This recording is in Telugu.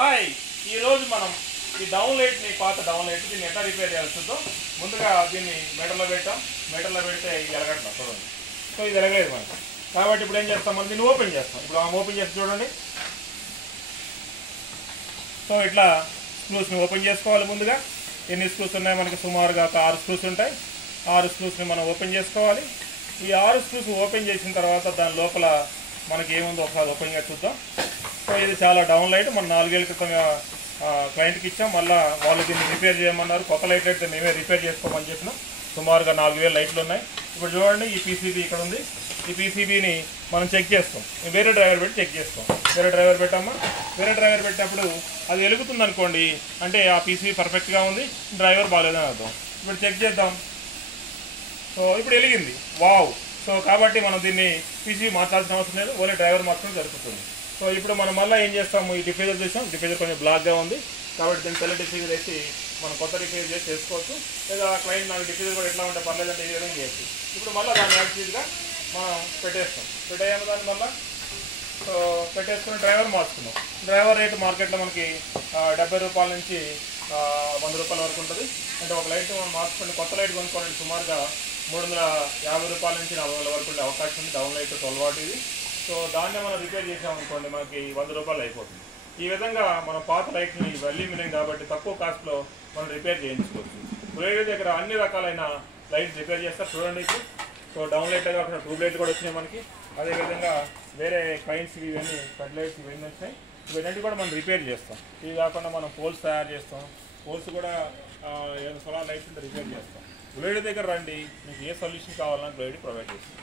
హాయ్, ఈరోజు మనం ఈ డౌన్ లైట్ని పాత డౌన్ లైట్ దీన్ని ఎట్లా రిపేర్ చేయాల్సి ఉందో ముందుగా దీన్ని మీటర్లో పెట్టాం. మీటర్లో పెడితే ఇది ఎలగట్లా చూడండి. సో ఇది ఎలగలేదు మనకి. కాబట్టి ఇప్పుడు ఏం చేస్తాం, మనం దీన్ని ఓపెన్ చేస్తాం. ఇప్పుడు ఓపెన్ చేసి చూడండి. సో ఇట్లా స్క్రూస్ని ఓపెన్ చేసుకోవాలి. ముందుగా ఎన్ని స్క్రూస్ ఉన్నాయి మనకి, సుమారుగా ఒక 6 స్క్రూస్ ఉంటాయి. 6 స్క్రూస్ని మనం ఓపెన్ చేసుకోవాలి. ఈ 6 స్క్రూస్ ఓపెన్ చేసిన తర్వాత దాని లోపల మనకి ఏముందో ఒకసారి ఓపెన్గా చూద్దాం. సో ఇది చాలా డౌన్ లైట్. మనం 4 ఏళ్ళ క్రితం క్లయింట్కి ఇచ్చాం. మళ్ళీ వాళ్ళు దీన్ని రిపేర్ చేయమన్నారు. కొత్త లైట్ అయితే మేమే రిపేర్ చేసుకోమని చెప్పినాం. సుమారుగా 4000 లైట్లు ఉన్నాయి. ఇప్పుడు చూడండి, ఈ పీసీబీ ఇక్కడ ఉంది. ఈ పీసీబీని మనం చెక్ చేస్తాం. వేరే డ్రైవర్ పెట్టి చెక్ చేస్తాం. వేరే డ్రైవర్ పెట్టామా, వేరే డ్రైవర్ పెట్టినప్పుడు అది వెలుగుతుంది అనుకోండి, అంటే ఆ పీసీబీ పర్ఫెక్ట్గా ఉంది, డ్రైవర్ బాగాలేదని అర్థం. ఇప్పుడు చెక్ చేద్దాం. సో ఇప్పుడు వెలిగింది, వావ్. సో కాబట్టి మనం దీన్ని పీసీబీ మార్చాల్సిన అవసరం లేదు, ఓన్లీ డ్రైవర్ మాత్రమే జరుగుతుంది. సో ఇప్పుడు మనం మళ్ళీ ఏం చేస్తాము, ఈ డిఫ్యూజర్ చేసాం. డిఫ్యూజర్ కొంచెం బ్లాక్గా ఉంది కాబట్టి దీన్ని తెల్ల డిఫ్యూజర్ వేసి మనం కొత్త రిపేర్ చేసి చేసుకోవచ్చు. లేదా క్లయింట్ నాకు డిఫ్యూజర్ కూడా ఎట్లా ఉంటే పర్లేదంటే ఈ విధంగా చేయొచ్చు. ఇప్పుడు మళ్ళీ దాన్ని యాక్చువల్గా మనం పెట్టేస్తాం. పెట్టేయాము దాన్ని మళ్ళీ. సో పెట్టేసుకుని డ్రైవర్ మార్చుకున్నాం. డ్రైవర్ రేటు మార్కెట్లో మనకి 70 రూపాయల నుంచి 100 రూపాయల వరకు ఉంటుంది. అంటే ఒక లైట్ మనం మార్చుకుని కొత్త లైట్ కొనుక్కోండి, సుమారుగా 350 రూపాయల నుంచి 400 వరకు ఉండే అవకాశం ఉంది. డౌన్ లైట్ 12 వాట్ ఇది. సో దాన్నే మనం రిపేర్ చేసామనుకోండి, మనకి 100 రూపాయలు అయిపోతుంది. ఈ విధంగా మనం పాత లైట్ని అల్యూమినియం కాబట్టి తక్కువ కాస్ట్లో మనం రిపేర్ చేయించుకోవచ్చు. బ్లేడ్ దగ్గర అన్ని రకాలైన లైట్స్ రిపేర్ చేస్తారు చూడండి. ఇప్పుడు సో డౌన్ లైట్ కాకుండా ట్యూబ్ లైట్ కూడా వచ్చినాయి మనకి. అదేవిధంగా వేరే కైన్స్ ఇవన్నీ ఫెడ్ లైట్స్ ఇవన్నీ వచ్చినాయి. ఇవన్నీ కూడా మనం రిపేర్ చేస్తాం. ఇవి కాకుండా మనం పోల్స్ తయారు చేస్తాం. పోల్స్ కూడా సోలార్ లైట్స్ ఉంటే రిపేర్ చేస్తాం. బ్లేడ్ దగ్గర రండి, మీకు ఏ సొల్యూషన్ కావాలన్నా బ్లేడ్ ప్రొవైడ్ చేస్తాం.